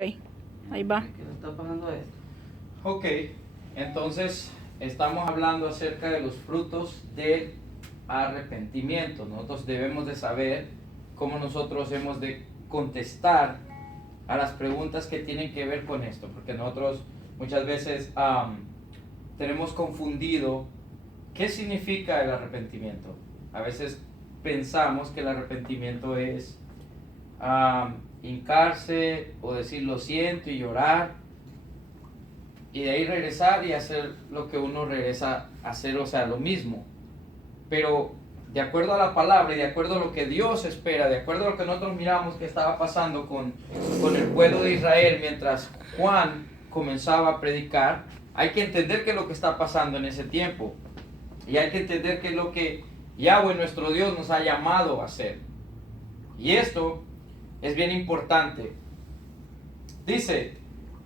Ok, ahí va. ¿Qué le está pasando a esto? Ok, entonces estamos hablando acerca de los frutos del arrepentimiento. Nosotros debemos de saber cómo nosotros hemos de contestar a las preguntas que tienen que ver con esto, porque nosotros muchas veces tenemos confundido qué significa el arrepentimiento. A veces pensamos que el arrepentimiento es hincarse o decir lo siento y llorar, y de ahí regresar y hacer lo que uno regresa a hacer, o sea, lo mismo. Pero de acuerdo a la palabra y de acuerdo a lo que Dios espera, de acuerdo a lo que nosotros miramos que estaba pasando con el pueblo de Israel mientras Juan comenzaba a predicar, hay que entender qué es lo que está pasando en ese tiempo. Y hay que entender qué es lo que Yahweh, nuestro Dios, nos ha llamado a hacer. Y esto es bien importante. Dice,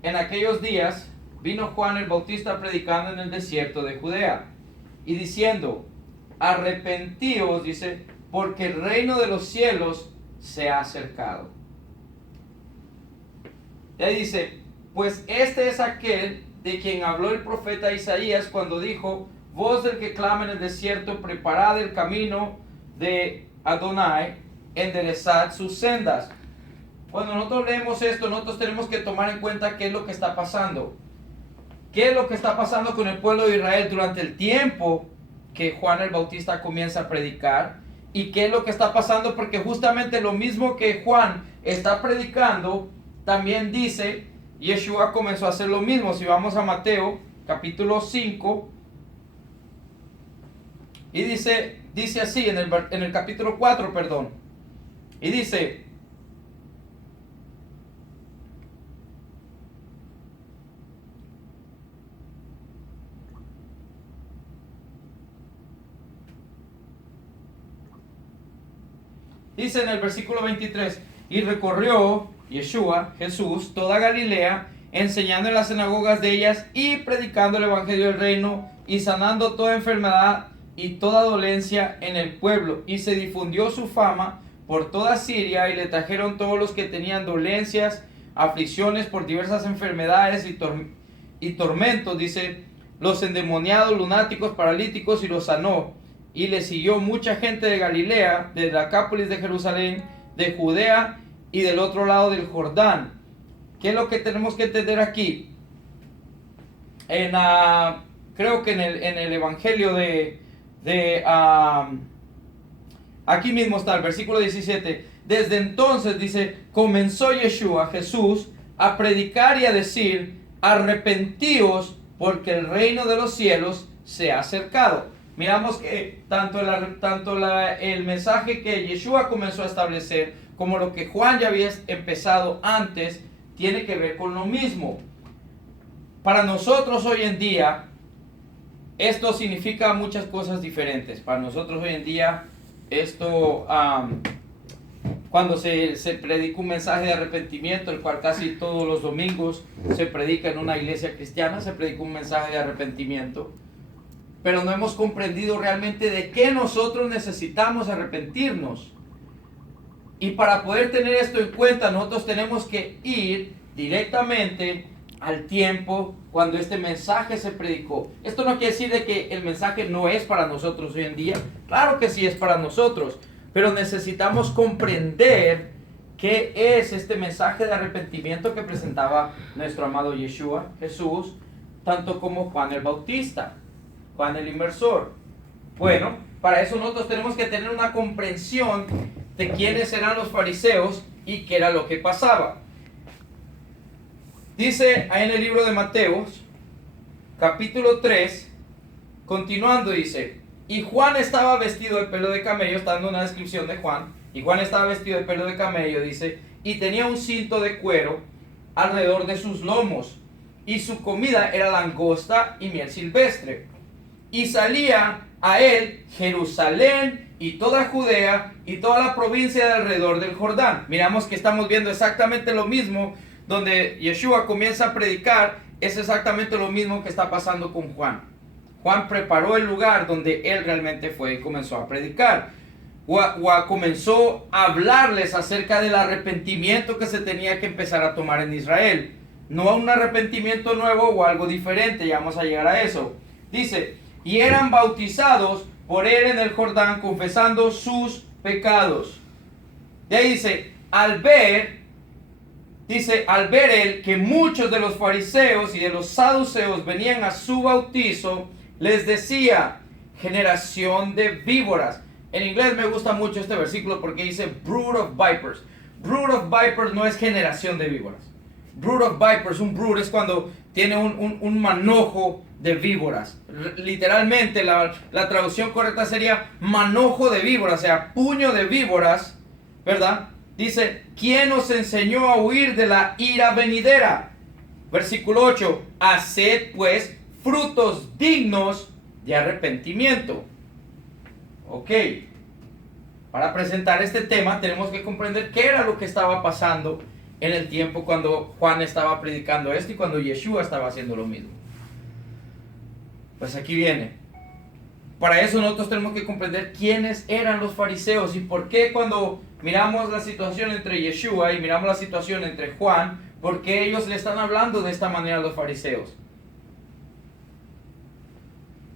en aquellos días vino Juan el Bautista predicando en el desierto de Judea y diciendo, arrepentíos, dice, porque el reino de los cielos se ha acercado. Y ahí dice, pues este es aquel de quien habló el profeta Isaías cuando dijo, voz del que clama en el desierto, preparad el camino de Adonai, enderezad sus sendas. Cuando nosotros leemos esto, nosotros tenemos que tomar en cuenta qué es lo que está pasando. ¿Qué es lo que está pasando con el pueblo de Israel durante el tiempo que Juan el Bautista comienza a predicar? ¿Y qué es lo que está pasando? Porque justamente lo mismo que Juan está predicando, también dice, Yeshua comenzó a hacer lo mismo. Si vamos a Mateo, capítulo 5, y dice así, en el capítulo 4, perdón, y dice, en el versículo 23, y recorrió Yeshua, Jesús, toda Galilea, enseñando en las sinagogas de ellas y predicando el evangelio del reino y sanando toda enfermedad y toda dolencia en el pueblo. Y se difundió su fama por toda Siria y le trajeron todos los que tenían dolencias, aflicciones por diversas enfermedades y tormentos, dice, los endemoniados, lunáticos, paralíticos, y los sanó. Y le siguió mucha gente de Galilea, de Decápolis, de Jerusalén, de Judea y del otro lado del Jordán. ¿Qué es lo que tenemos que entender aquí? Creo que en el Evangelio aquí mismo está el versículo 17. Desde entonces, dice, comenzó Yeshua, Jesús, a predicar y a decir, arrepentíos porque el reino de los cielos se ha acercado. Miramos que tanto el mensaje que Yeshua comenzó a establecer como lo que Juan ya había empezado antes tiene que ver con lo mismo. Para nosotros hoy en día esto significa muchas cosas diferentes. Para nosotros hoy en día esto, cuando se predica un mensaje de arrepentimiento, el cual casi todos los domingos se predica en una iglesia cristiana, se predica un mensaje de arrepentimiento. Pero no hemos comprendido realmente de qué nosotros necesitamos arrepentirnos. Y para poder tener esto en cuenta, nosotros tenemos que ir directamente al tiempo cuando este mensaje se predicó. Esto no quiere decir de que el mensaje no es para nosotros hoy en día. Claro que sí es para nosotros. Pero necesitamos comprender qué es este mensaje de arrepentimiento que presentaba nuestro amado Yeshua, Jesús, tanto como Juan el Bautista, Juan el Inmersor. Bueno, para eso nosotros tenemos que tener una comprensión de quiénes eran los fariseos y qué era lo que pasaba. Dice ahí en el libro de Mateos, capítulo 3, continuando dice, y Juan estaba vestido de pelo de camello, está dando una descripción de Juan, y Juan estaba vestido de pelo de camello, dice, y tenía un cinto de cuero alrededor de sus lomos, y su comida era langosta y miel silvestre. Y salía a él Jerusalén y toda Judea y toda la provincia de alrededor del Jordán. Miramos que estamos viendo exactamente lo mismo. Donde Yeshua comienza a predicar, es exactamente lo mismo que está pasando con Juan. Juan preparó el lugar donde él realmente fue y comenzó a predicar. comenzó a hablarles acerca del arrepentimiento que se tenía que empezar a tomar en Israel. No a un arrepentimiento nuevo o algo diferente, ya vamos a llegar a eso. Dice, y eran bautizados por él en el Jordán, confesando sus pecados. Y ahí dice, al ver él que muchos de los fariseos y de los saduceos venían a su bautizo, les decía, generación de víboras. En inglés me gusta mucho este versículo porque dice brood of vipers. Brood of vipers no es generación de víboras. Brood of vipers, un brood es cuando tiene un manojo de víboras. Literalmente la traducción correcta sería manojo de víboras, o sea, puño de víboras, ¿verdad? Dice, ¿quién os enseñó a huir de la ira venidera? Versículo 8, haced pues frutos dignos de arrepentimiento. Ok, para presentar este tema tenemos que comprender qué era lo que estaba pasando en el tiempo cuando Juan estaba predicando esto y cuando Yeshua estaba haciendo lo mismo. Pues aquí viene. Para eso nosotros tenemos que comprender quiénes eran los fariseos y por qué cuando miramos la situación entre Yeshua y miramos la situación entre Juan, por qué ellos le están hablando de esta manera a los fariseos.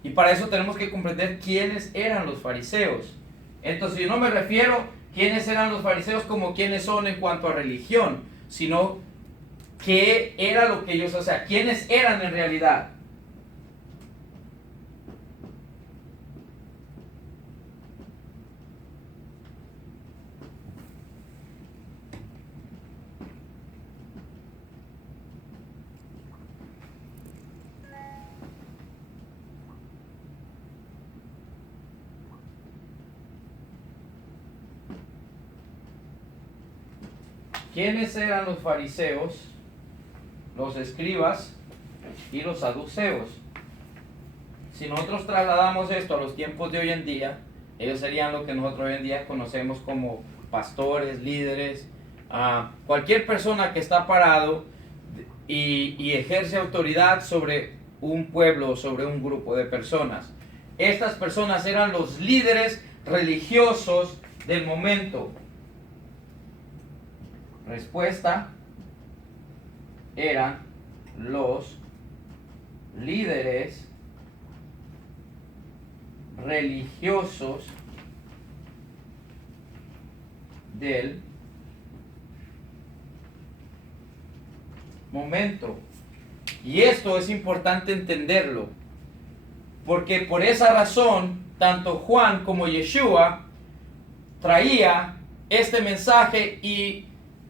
Y para eso tenemos que comprender quiénes eran los fariseos. Entonces yo no me refiero quiénes eran los fariseos como quiénes son en cuanto a religión, sino qué era lo que ellos, o sea, quiénes eran en realidad. ¿Quiénes eran los fariseos, los escribas y los saduceos? Si nosotros trasladamos esto a los tiempos de hoy en día, ellos serían lo que nosotros hoy en día conocemos como pastores, líderes, cualquier persona que está parado y ejerce autoridad sobre un pueblo o sobre un grupo de personas. Estas personas eran los líderes religiosos del momento. Respuesta, eran los líderes religiosos del momento. Y esto es importante entenderlo, porque por esa razón, tanto Juan como Yeshua traía este mensaje y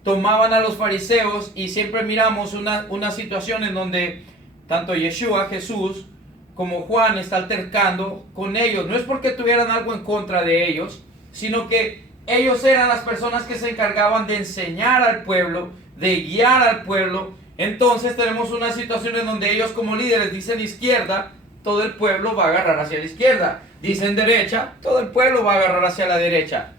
tomaban a los fariseos, y siempre miramos una situación en donde tanto Yeshua, Jesús, como Juan está altercando con ellos. No es porque tuvieran algo en contra de ellos, sino que ellos eran las personas que se encargaban de enseñar al pueblo, de guiar al pueblo. Entonces tenemos una situación en donde ellos como líderes dicen izquierda, todo el pueblo va a agarrar hacia la izquierda. Dicen derecha, todo el pueblo va a agarrar hacia la derecha.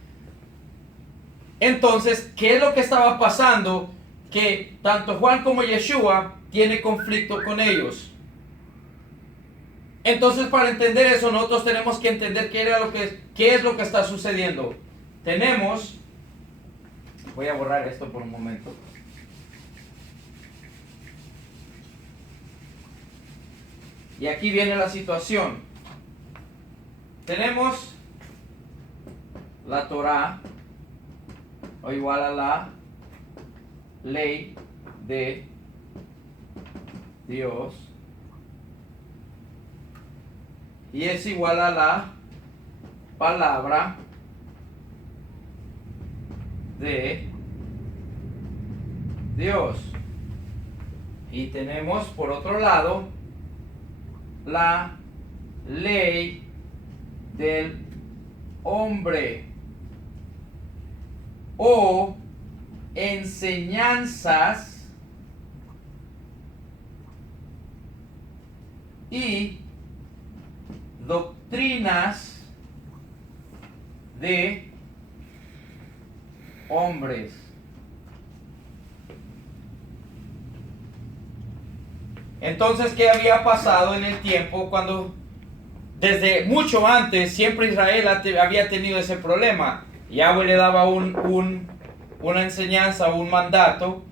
Entonces, ¿qué es lo que estaba pasando? Que tanto Juan como Yeshua tiene conflicto con ellos. Entonces, para entender eso, nosotros tenemos que entender qué es lo que está sucediendo. Voy a borrar esto por un momento. Y aquí viene la situación. Tenemos la Torá, o igual a la ley de Dios, y es igual a la palabra de Dios. Y tenemos por otro lado la ley del hombre, o enseñanzas y doctrinas de hombres. Entonces, ¿qué había pasado en el tiempo cuando desde mucho antes, siempre Israel había tenido ese problema. Yahweh le daba una enseñanza, un mandato,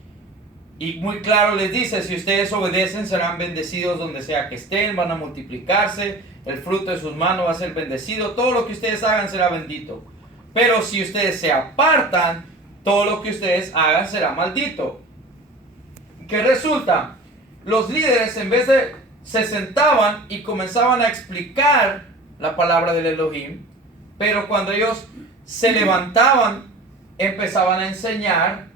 y muy claro les dice: si ustedes obedecen, serán bendecidos donde sea que estén, van a multiplicarse, el fruto de sus manos va a ser bendecido, todo lo que ustedes hagan será bendito. Pero si ustedes se apartan, todo lo que ustedes hagan será maldito. ¿Qué resulta? Los líderes, en vez de se sentaban y comenzaban a explicar la palabra del Elohim, pero cuando ellos se levantaban, empezaban a enseñar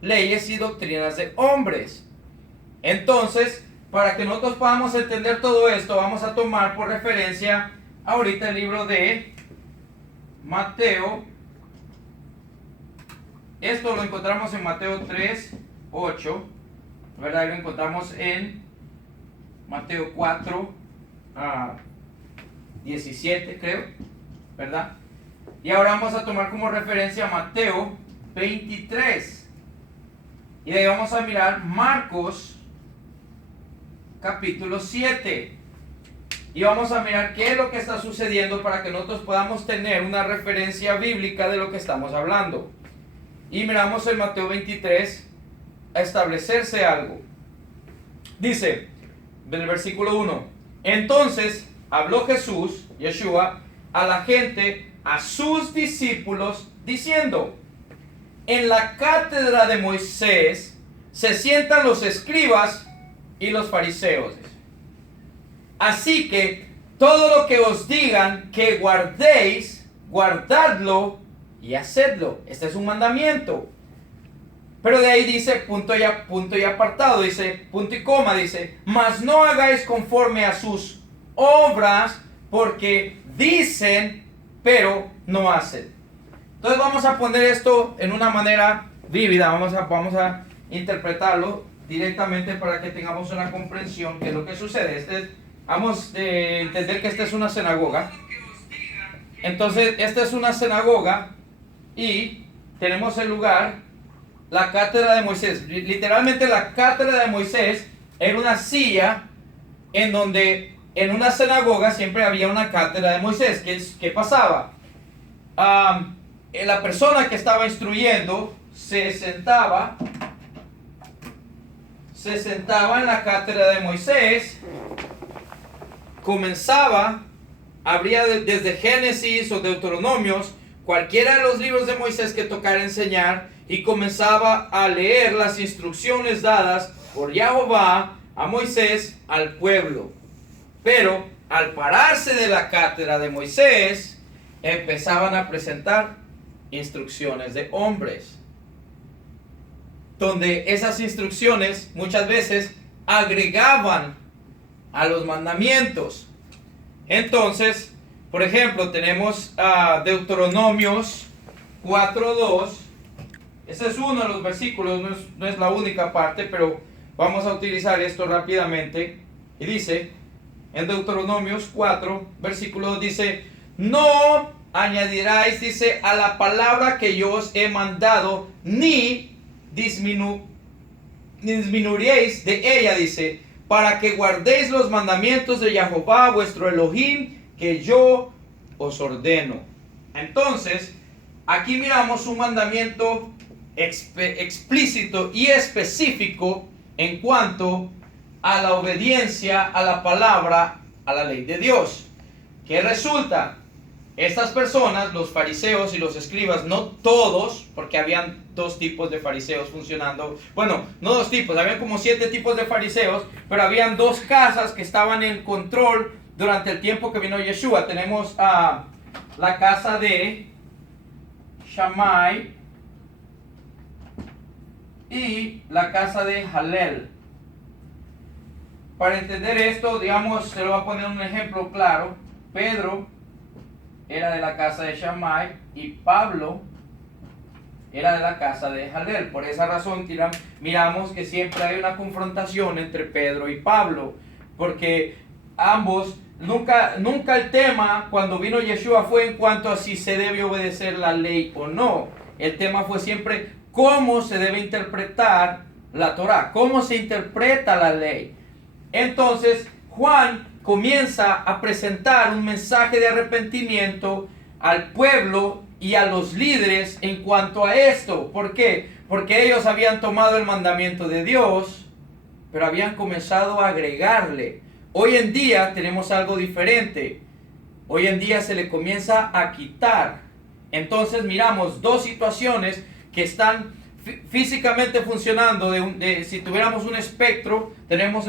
leyes y doctrinas de hombres. Entonces, para que nosotros podamos entender todo esto, vamos a tomar por referencia ahorita el libro de Mateo. Esto lo encontramos en Mateo 3, 8, ¿verdad? Y lo encontramos en Mateo 4, 17, creo, ¿verdad? Y ahora vamos a tomar como referencia Mateo 23. Y de ahí vamos a mirar Marcos capítulo 7. Y vamos a mirar qué es lo que está sucediendo para que nosotros podamos tener una referencia bíblica de lo que estamos hablando. Y miramos en Mateo 23 a establecerse algo. Dice, del versículo 1: entonces habló Jesús, Yeshua, a la gente, a sus discípulos, diciendo: en la cátedra de Moisés se sientan los escribas y los fariseos. Así que todo lo que os digan que guardéis, guardadlo y hacedlo. Este es un mandamiento. Pero de ahí dice punto y apartado, dice punto y coma, dice: mas no hagáis conforme a sus obras, porque dicen, pero no hacen. Entonces vamos a poner esto en una manera vívida, vamos a interpretarlo directamente para que tengamos una comprensión de lo que sucede. Vamos a entender que esta es una sinagoga. Entonces, esta es una sinagoga y tenemos el lugar, la cátedra de Moisés. Literalmente la cátedra de Moisés era una silla en donde en una sinagoga siempre había una cátedra de Moisés. ¿Qué pasaba? La persona que estaba instruyendo se sentaba en la cátedra de Moisés, comenzaba, abría desde Génesis o Deuteronomios, cualquiera de los libros de Moisés que tocara enseñar, y comenzaba a leer las instrucciones dadas por Jehová a Moisés al pueblo. Pero al pararse de la cátedra de Moisés, empezaban a presentar instrucciones de hombres, donde esas instrucciones muchas veces agregaban a los mandamientos. Entonces, por ejemplo, tenemos Deuteronomios 4:2. Ese es uno de los versículos, no es la única parte, pero vamos a utilizar esto rápidamente. Y dice, en Deuteronomios 4, versículo 2, dice: no añadiráis, dice, a la palabra que yo os he mandado, ni disminuiréis de ella, dice, para que guardéis los mandamientos de Jehová vuestro Elohim, que yo os ordeno. Entonces, aquí miramos un mandamiento explícito y específico en cuanto a la obediencia a la palabra, a la ley de Dios. ¿Qué resulta? Estas personas, los fariseos y los escribas, no todos, porque habían dos tipos de fariseos funcionando. Bueno, no dos tipos, habían como 7 tipos de fariseos, pero habían 2 casas que estaban en control durante el tiempo que vino Yeshua. Tenemos la casa de Shammai y la casa de Halel. Para entender esto, digamos, se lo voy a poner un ejemplo claro. Pedro era de la casa de Shammai y Pablo era de la casa de Halel. Por esa razón miramos que siempre hay una confrontación entre Pedro y Pablo, porque ambos, nunca el tema cuando vino Yeshua fue en cuanto a si se debe obedecer la ley o no. El tema fue siempre cómo se debe interpretar la Torah, cómo se interpreta la ley. Entonces Juan comienza a presentar un mensaje de arrepentimiento al pueblo y a los líderes en cuanto a esto. ¿Por qué? Porque ellos habían tomado el mandamiento de Dios, pero habían comenzado a agregarle. Hoy en día tenemos algo diferente. Hoy en día se le comienza a quitar. Entonces miramos dos situaciones que están físicamente funcionando. Si tuviéramos un espectro, tenemos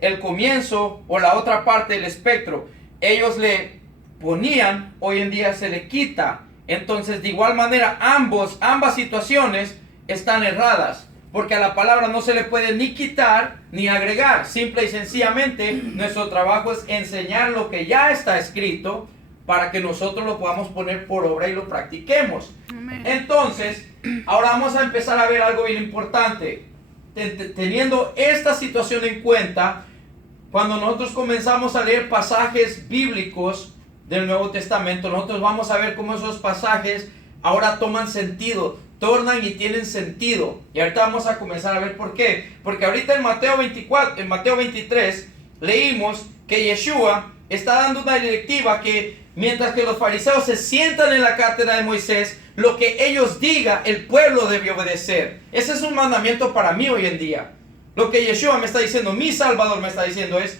el comienzo o la otra parte del espectro. Ellos le ponían, hoy en día se le quita. Entonces, de igual manera, ambas situaciones están erradas, porque a la palabra no se le puede ni quitar ni agregar. Simple y sencillamente, nuestro trabajo es enseñar lo que ya está escrito para que nosotros lo podamos poner por obra y lo practiquemos. Entonces, ahora vamos a empezar a ver algo bien importante. Teniendo esta situación en cuenta, cuando nosotros comenzamos a leer pasajes bíblicos del Nuevo Testamento, nosotros vamos a ver cómo esos pasajes ahora toman sentido, tornan y tienen sentido. Y ahorita vamos a comenzar a ver por qué. Porque ahorita en Mateo 23, leímos que Yeshua está dando una directiva que mientras que los fariseos se sientan en la cátedra de Moisés, lo que ellos digan, el pueblo debe obedecer. Ese es un mandamiento para mí hoy en día. Lo que Yeshua me está diciendo, mi Salvador me está diciendo es,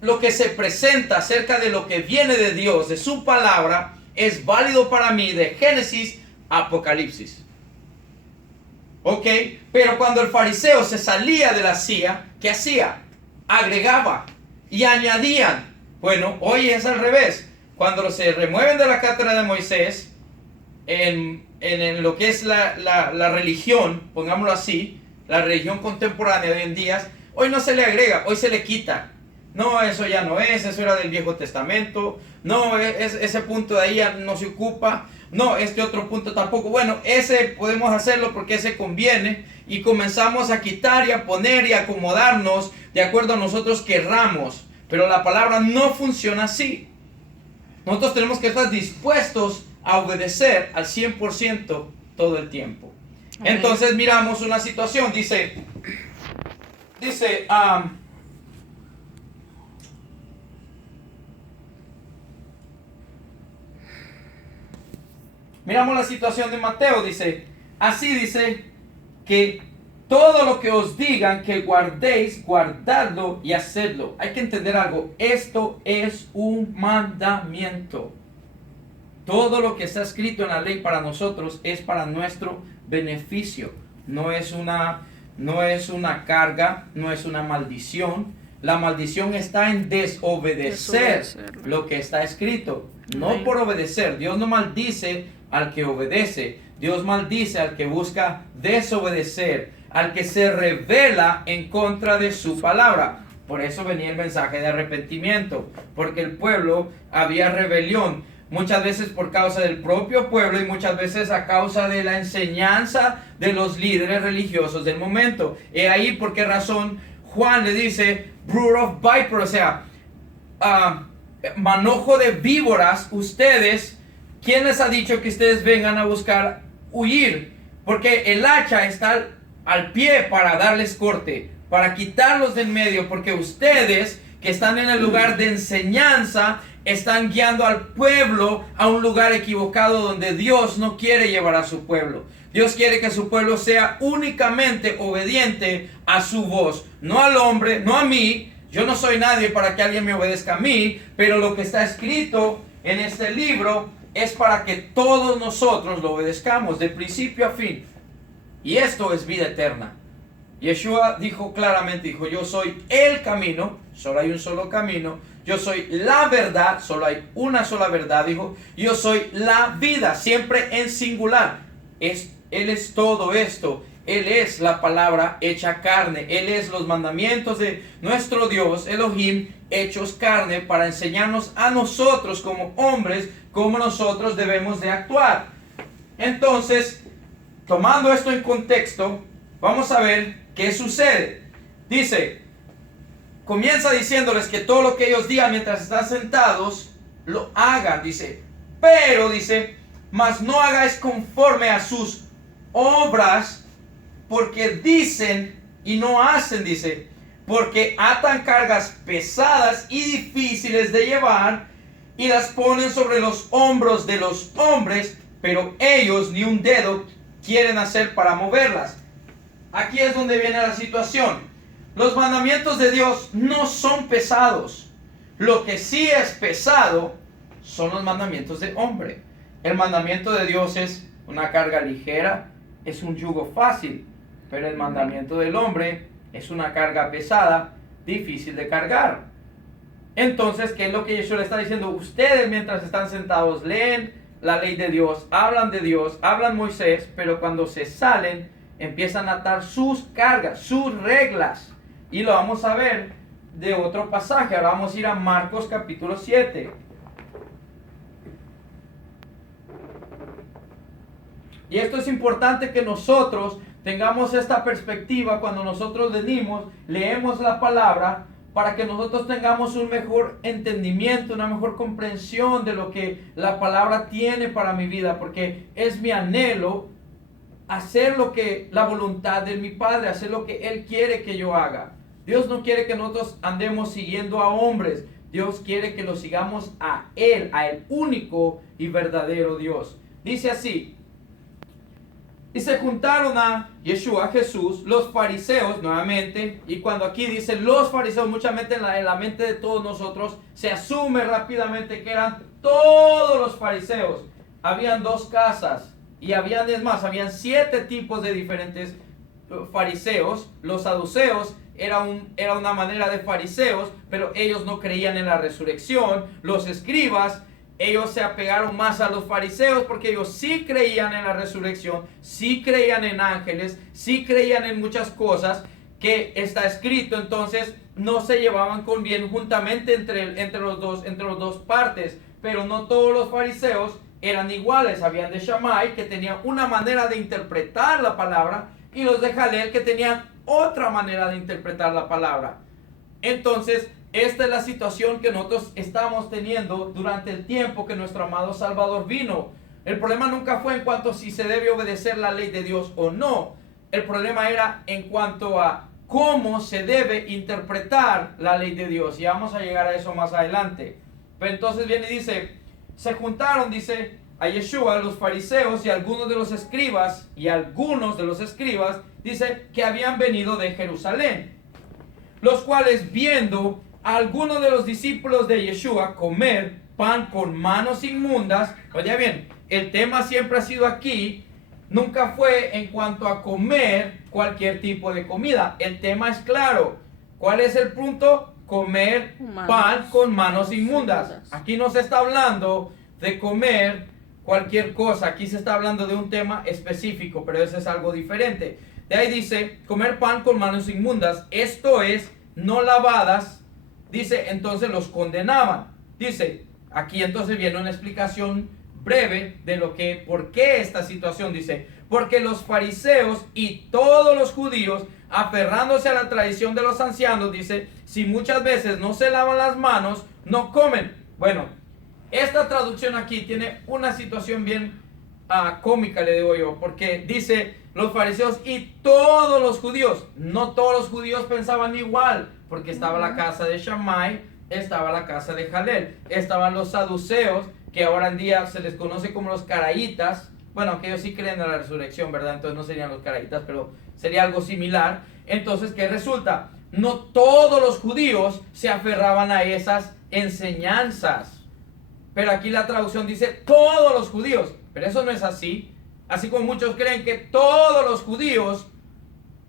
lo que se presenta acerca de lo que viene de Dios, de su palabra, es válido para mí de Génesis a Apocalipsis. ¿Ok? Pero cuando el fariseo se salía de la silla, ¿qué hacía? Agregaba y añadían. Bueno, hoy es al revés. Cuando se remueven de la cátedra de Moisés, en lo que es la religión, pongámoslo así, la religión contemporánea de hoy en día, hoy no se le agrega, hoy se le quita. No, eso ya no es, eso era del Viejo Testamento. No, ese punto de ahí ya no se ocupa. No, este otro punto tampoco. Bueno, ese podemos hacerlo porque ese conviene. Y comenzamos a quitar y a poner y a acomodarnos de acuerdo a nosotros querramos. Pero la palabra no funciona así. Nosotros tenemos que estar dispuestos a obedecer al 100% todo el tiempo. Entonces miramos una situación. Dice, miramos la situación de Mateo, dice, así dice que todo lo que os digan que guardéis, guardadlo y hacedlo. Hay que entender algo, esto es un mandamiento. Todo lo que está escrito en la ley para nosotros es para nuestro beneficio. No es una carga, no es una maldición. La maldición está en desobedecer lo que está escrito, no por obedecer. Dios no maldice al que obedece, Dios maldice al que busca desobedecer, al que se revela en contra de su palabra. Por eso venía el mensaje de arrepentimiento, porque el pueblo había rebelión, muchas veces por causa del propio pueblo y muchas veces a causa de la enseñanza de los líderes religiosos del momento. Y ahí por qué razón Juan le dice brood of viper, o sea, manojo de víboras. Ustedes, ¿quién les ha dicho que ustedes vengan a buscar huir? Porque el hacha está al pie para darles corte, para quitarlos de en medio, porque ustedes que están en el lugar de enseñanza están guiando al pueblo a un lugar equivocado donde Dios no quiere llevar a su pueblo. Dios quiere que su pueblo sea únicamente obediente a su voz, no al hombre, no a mí. Yo no soy nadie para que alguien me obedezca a mí, pero lo que está escrito en este libro es para que todos nosotros lo obedezcamos de principio a fin. Y esto es vida eterna. Yeshua dijo claramente, yo soy el camino, solo hay un solo camino. Yo soy la verdad, solo hay una sola verdad, dijo. Yo soy la vida, siempre en singular. Él es todo esto. Él es la palabra hecha carne. Él es los mandamientos de nuestro Dios, Elohim, hechos carne, para enseñarnos a nosotros como hombres, cómo nosotros debemos de actuar. Entonces, tomando esto en contexto, vamos a ver qué sucede. Dice, comienza diciéndoles que todo lo que ellos digan mientras están sentados, lo hagan, dice. Pero, dice, mas no hagáis conforme a sus obras, porque dicen y no hacen, dice. porque atan cargas pesadas y difíciles de llevar y las ponen sobre los hombros de los hombres, pero ellos ni un dedo quieren hacer para moverlas. Aquí es donde viene la situación. Los mandamientos de Dios no son pesados. Lo que sí es pesado son los mandamientos del hombre. El mandamiento de Dios es una carga ligera, es un yugo fácil, pero el mandamiento del hombre es una carga pesada, difícil de cargar. Entonces, ¿qué es lo que Yeshua le está diciendo? Ustedes mientras están sentados leen la ley de Dios, hablan Moisés, pero cuando se salen empiezan a atar sus cargas, sus reglas. Y lo vamos a ver de otro pasaje. Ahora vamos a ir a Marcos capítulo 7. Y esto es importante que nosotros tengamos esta perspectiva cuando nosotros venimos, leemos la palabra, para que nosotros tengamos un mejor entendimiento, una mejor comprensión de lo que la palabra tiene para mi vida, porque es mi anhelo hacer lo que la voluntad de mi Padre, hacer lo que Él quiere que yo haga. Dios no quiere que nosotros andemos siguiendo a hombres. Dios quiere que lo sigamos a Él, a el único y verdadero Dios. Dice así: y se juntaron a Yeshua, a Jesús, los fariseos nuevamente. Y cuando aquí dice los fariseos, mucha mente en la mente de todos nosotros se asume rápidamente que eran todos los fariseos. Habían dos casas y habían 7 tipos de diferentes fariseos. Los saduceos era una manera de fariseos, pero ellos no creían en la resurrección. Los escribas, ellos se apegaron más a los fariseos porque ellos sí creían en la resurrección, sí creían en ángeles, sí creían en muchas cosas que está escrito. Entonces no se llevaban con bien juntamente entre los dos partes. Pero no todos los fariseos eran iguales. Habían de Shammai que tenían una manera de interpretar la palabra y los de Jalel que tenían otra manera de interpretar la palabra. Entonces esta es la situación que nosotros estamos teniendo durante el tiempo que nuestro amado Salvador vino. El problema nunca fue en cuanto a si se debe obedecer la ley de Dios o no. El problema era en cuanto a cómo se debe interpretar la ley de Dios. Y vamos a llegar a eso más adelante. Pero entonces viene y dice, se juntaron, dice, a Yeshua, los fariseos y algunos de los escribas, dice, que habían venido de Jerusalén, los cuales viendo a algunos de los discípulos de Yeshua comer pan con manos inmundas. Oye bien, el tema siempre ha sido aquí, nunca fue en cuanto a comer cualquier tipo de comida. El tema es claro. ¿Cuál es el punto? Comer pan con manos inmundas. Aquí no se está hablando de comer cualquier cosa, aquí se está hablando de un tema específico, pero eso es algo diferente. De ahí dice, comer pan con manos inmundas, esto es, no lavadas. Dice, entonces los condenaban. Dice, aquí entonces viene una explicación breve de por qué esta situación. Dice, porque los fariseos y todos los judíos, aferrándose a la tradición de los ancianos, dice, si muchas veces no se lavan las manos, no comen. Bueno, esta traducción aquí tiene una situación bien cómica, le digo yo, porque dice los fariseos y todos los judíos. No todos los judíos pensaban igual, porque estaba la casa de Shammai, estaba la casa de Jalel, estaban los saduceos, que ahora en día se les conoce como los caraítas. Bueno, aunque ellos sí creen en la resurrección, ¿verdad? Entonces no serían los caraítas, pero sería algo similar. Entonces, ¿qué resulta? No todos los judíos se aferraban a esas enseñanzas. Pero aquí la traducción dice todos los judíos. Pero eso no es así. Así como muchos creen que todos los judíos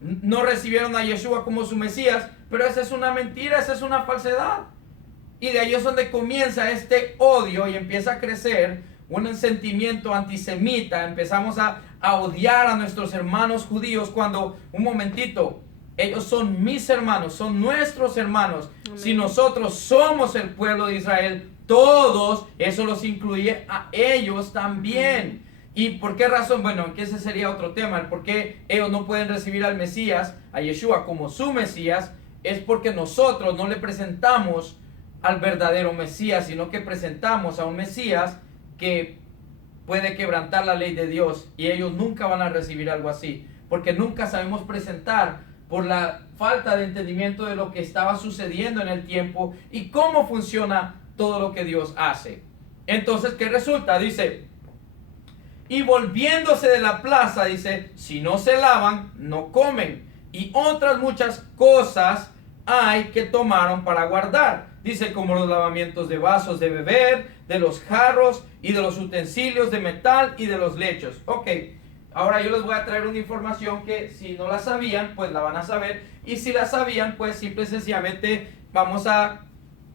no recibieron a Yeshua como su Mesías. Pero esa es una mentira, esa es una falsedad. Y de ahí es donde comienza este odio y empieza a crecer un sentimiento antisemita. Empezamos a odiar a nuestros hermanos judíos cuando, un momentito, ellos son mis hermanos, son nuestros hermanos. Amén. Si nosotros somos el pueblo de Israel, todos, eso los incluye a ellos también. ¿Y por qué razón? Bueno, que ese sería otro tema. El por qué ellos no pueden recibir al Mesías, a Yeshua, como su Mesías, es porque nosotros no le presentamos al verdadero Mesías, sino que presentamos a un Mesías que puede quebrantar la ley de Dios, y ellos nunca van a recibir algo así, porque nunca sabemos presentar por la falta de entendimiento de lo que estaba sucediendo en el tiempo y cómo funciona todo lo que Dios hace. Entonces, ¿qué resulta? Dice, y volviéndose de la plaza, dice, si no se lavan, no comen. Y otras muchas cosas hay que tomaron para guardar. Dice, como los lavamientos de vasos de beber, de los jarros y de los utensilios de metal y de los lechos. Ok, ahora yo les voy a traer una información que si no la sabían, pues la van a saber. Y si la sabían, pues simple y sencillamente vamos a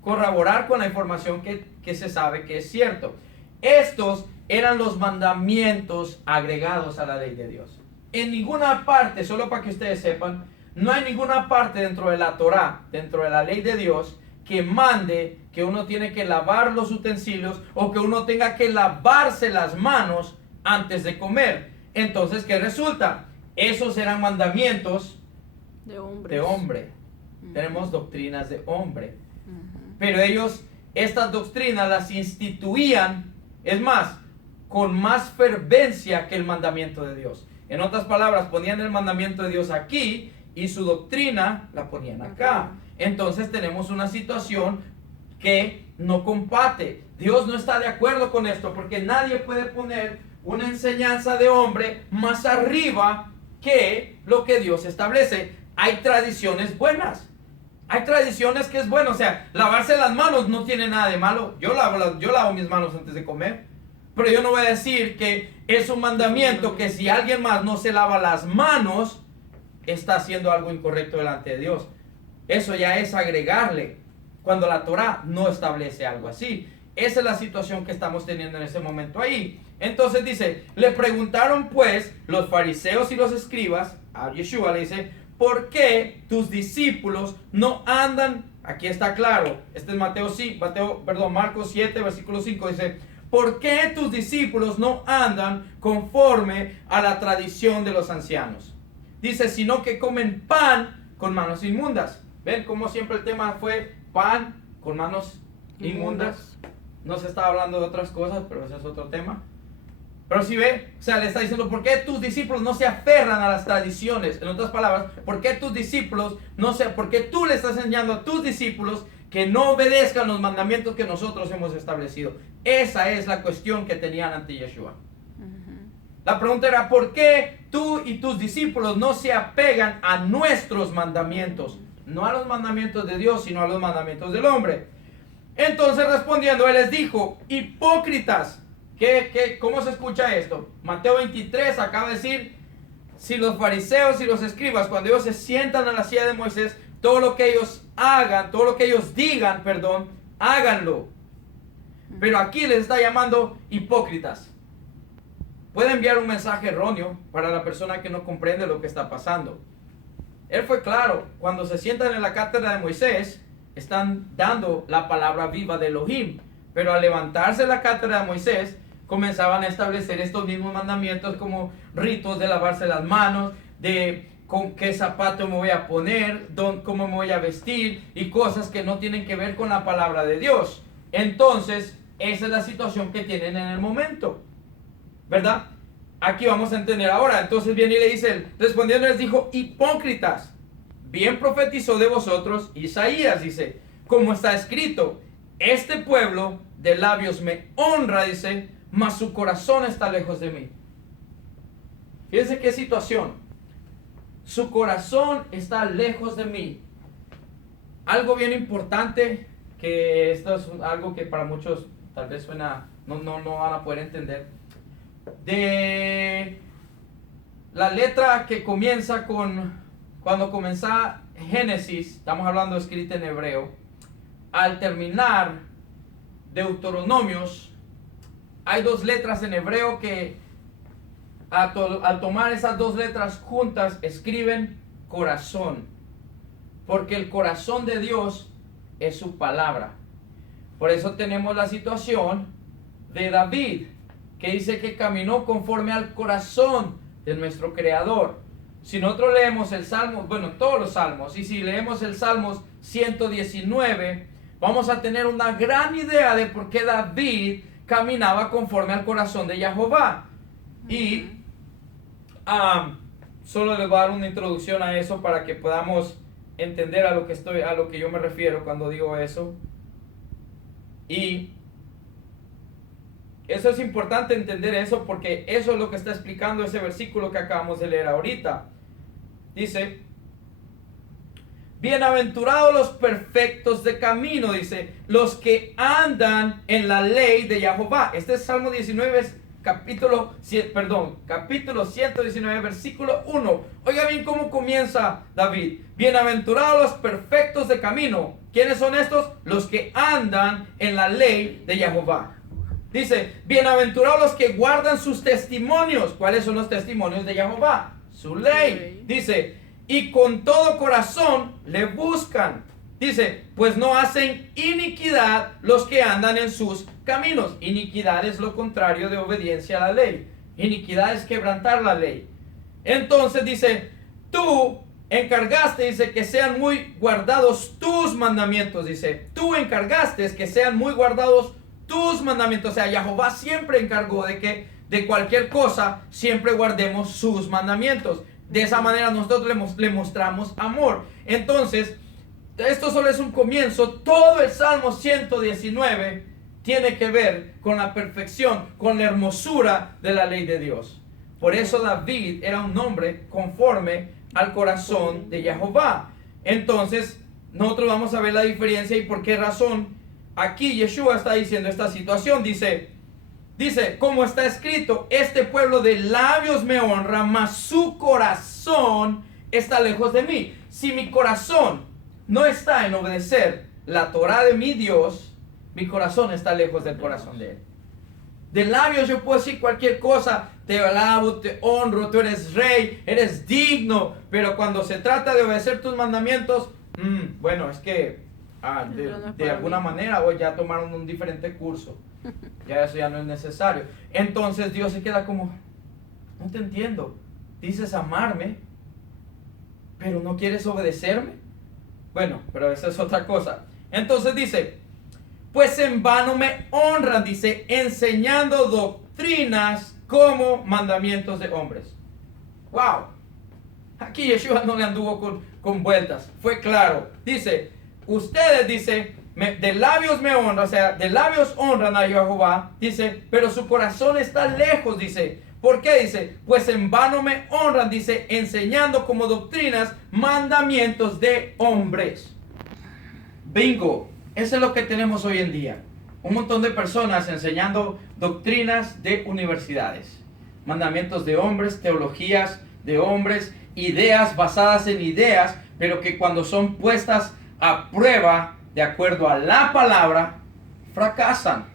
corroborar con la información que se sabe que es cierto. Estos eran los mandamientos agregados a la ley de Dios. En ninguna parte, solo para que ustedes sepan, no hay ninguna parte dentro de la Torá, dentro de la ley de Dios, que mande que uno tiene que lavar los utensilios o que uno tenga que lavarse las manos antes de comer. Entonces, ¿qué resulta? Esos eran mandamientos de hombre. Tenemos doctrinas de hombre. Pero ellos, estas doctrinas las instituían, es más, con más fervencia que el mandamiento de Dios. En otras palabras, ponían el mandamiento de Dios aquí y su doctrina la ponían acá. Entonces tenemos una situación que no compate. Dios no está de acuerdo con esto porque nadie puede poner una enseñanza de hombre más arriba que lo que Dios establece. Hay tradiciones buenas. Hay tradiciones que es bueno. O sea, lavarse las manos no tiene nada de malo. Yo lavo mis manos antes de comer. Pero yo no voy a decir que es un mandamiento que si alguien más no se lava las manos, está haciendo algo incorrecto delante de Dios. Eso ya es agregarle, cuando la Torá no establece algo así. Esa es la situación que estamos teniendo en ese momento ahí. Entonces dice, le preguntaron pues los fariseos y los escribas a Yeshua, le dice, ¿por qué tus discípulos no andan? Aquí está claro, este es Marcos 7, versículo 5, dice, ¿por qué tus discípulos no andan conforme a la tradición de los ancianos? Dice, sino que comen pan con manos inmundas. ¿Ven cómo siempre el tema fue pan con manos inmundas? No se está hablando de otras cosas, pero ese es otro tema. Pero si ve, o sea, le está diciendo, ¿por qué tus discípulos no se aferran a las tradiciones? En otras palabras, ¿por qué tus discípulos por qué tú le estás enseñando a tus discípulos que no obedezcan los mandamientos que nosotros hemos establecido? Esa es la cuestión que tenían ante Yeshua. La pregunta era, ¿por qué tú y tus discípulos no se apegan a nuestros mandamientos? No a los mandamientos de Dios, sino a los mandamientos del hombre. Entonces respondiendo, él les dijo, hipócritas. ¿Cómo se escucha esto? Mateo 23 acaba de decir, si los fariseos y los escribas, cuando ellos se sientan a la silla de Moisés, todo lo que ellos hagan, todo lo que ellos digan, háganlo. Pero aquí les está llamando hipócritas. Puede enviar un mensaje erróneo para la persona que no comprende lo que está pasando. Él fue claro, cuando se sientan en la cátedra de Moisés, están dando la palabra viva de Elohim. Pero al levantarse la cátedra de Moisés, comenzaban a establecer estos mismos mandamientos como ritos de lavarse las manos, de con qué zapato me voy a poner, cómo me voy a vestir y cosas que no tienen que ver con la palabra de Dios. Entonces, esa es la situación que tienen en el momento, ¿verdad? Aquí vamos a entender ahora. Entonces viene y le dice él, respondiendo les dijo, hipócritas, bien profetizó de vosotros Isaías, dice, como está escrito, este pueblo de labios me honra, dice, mas su corazón está lejos de mí. Fíjense qué situación. Su corazón está lejos de mí. Algo bien importante, que esto es algo que para muchos tal vez suena, no van a poder entender. De la letra que comienza cuando comienza Génesis, estamos hablando escrita en hebreo, al terminar Deuteronomios, hay dos letras en hebreo que al tomar esas dos letras juntas escriben corazón, porque el corazón de Dios es su palabra. Por eso tenemos la situación de David, que dice que caminó conforme al corazón de nuestro Creador. Si nosotros leemos el Salmo, bueno, todos los Salmos, y si leemos el Salmos 119, vamos a tener una gran idea de por qué David caminaba conforme al corazón de Jehová. Y solo les voy a dar una introducción a eso para que podamos entender a lo que yo me refiero cuando digo eso. Y eso es importante entender eso, porque eso es lo que está explicando ese versículo que acabamos de leer ahorita. Dice: bienaventurados los perfectos de camino, dice, los que andan en la ley de Jehová. Este es Salmo 19, capítulo 119, versículo 1. Oiga bien cómo comienza David. Bienaventurados los perfectos de camino. ¿Quiénes son estos? Los que andan en la ley de Jehová. Dice: bienaventurados los que guardan sus testimonios. ¿Cuáles son los testimonios de Jehová? Su ley. Dice: y con todo corazón le buscan. Dice: pues no hacen iniquidad los que andan en sus caminos. Iniquidad es lo contrario de obediencia a la ley. Iniquidad es quebrantar la ley. Entonces dice: tú encargaste, dice, que sean muy guardados tus mandamientos. Dice: tú encargaste que sean muy guardados tus mandamientos. O sea, Jehová siempre encargó de que de cualquier cosa siempre guardemos sus mandamientos. De esa manera nosotros le mostramos amor. Entonces, esto solo es un comienzo. Todo el Salmo 119 tiene que ver con la perfección, con la hermosura de la ley de Dios. Por eso David era un hombre conforme al corazón de Jehová. Entonces, nosotros vamos a ver la diferencia y por qué razón aquí Yeshua está diciendo esta situación. Dice, como está escrito: este pueblo de labios me honra, mas su corazón está lejos de mí. Si mi corazón no está en obedecer la Torah de mi Dios, mi corazón está lejos del corazón de Él. De labios yo puedo decir cualquier cosa: te alabo, te honro, tú eres rey, eres digno. Pero cuando se trata de obedecer tus mandamientos, bueno, es que de alguna manera hoy ya tomaron un diferente curso. Ya eso ya no es necesario. Entonces Dios se queda como: no te entiendo. Dices amarme, pero no quieres obedecerme. Bueno, pero esa es otra cosa. Entonces dice: pues en vano me honran, dice, enseñando doctrinas como mandamientos de hombres. Wow. Aquí Yeshua no le anduvo con vueltas. Fue claro. Dice: ustedes, dice, de labios me honran, o sea, de labios honran a Jehová, dice, pero su corazón está lejos, dice. ¿Por qué? Dice: pues en vano me honran, dice, enseñando como doctrinas mandamientos de hombres. Bingo. Eso es lo que tenemos hoy en día. Un montón de personas enseñando doctrinas de universidades, mandamientos de hombres, teologías de hombres, ideas basadas en ideas, pero que cuando son puestas a prueba de acuerdo a la palabra, fracasan.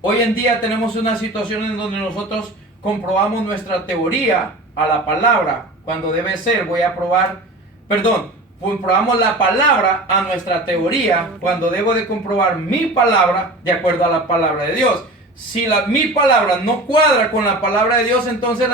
Hoy en día tenemos una situación en donde nosotros comprobamos nuestra teoría a la palabra, cuando debe ser, comprobamos la palabra a nuestra teoría, cuando debo de comprobar mi palabra de acuerdo a la palabra de Dios. Si mi palabra no cuadra con la palabra de Dios, entonces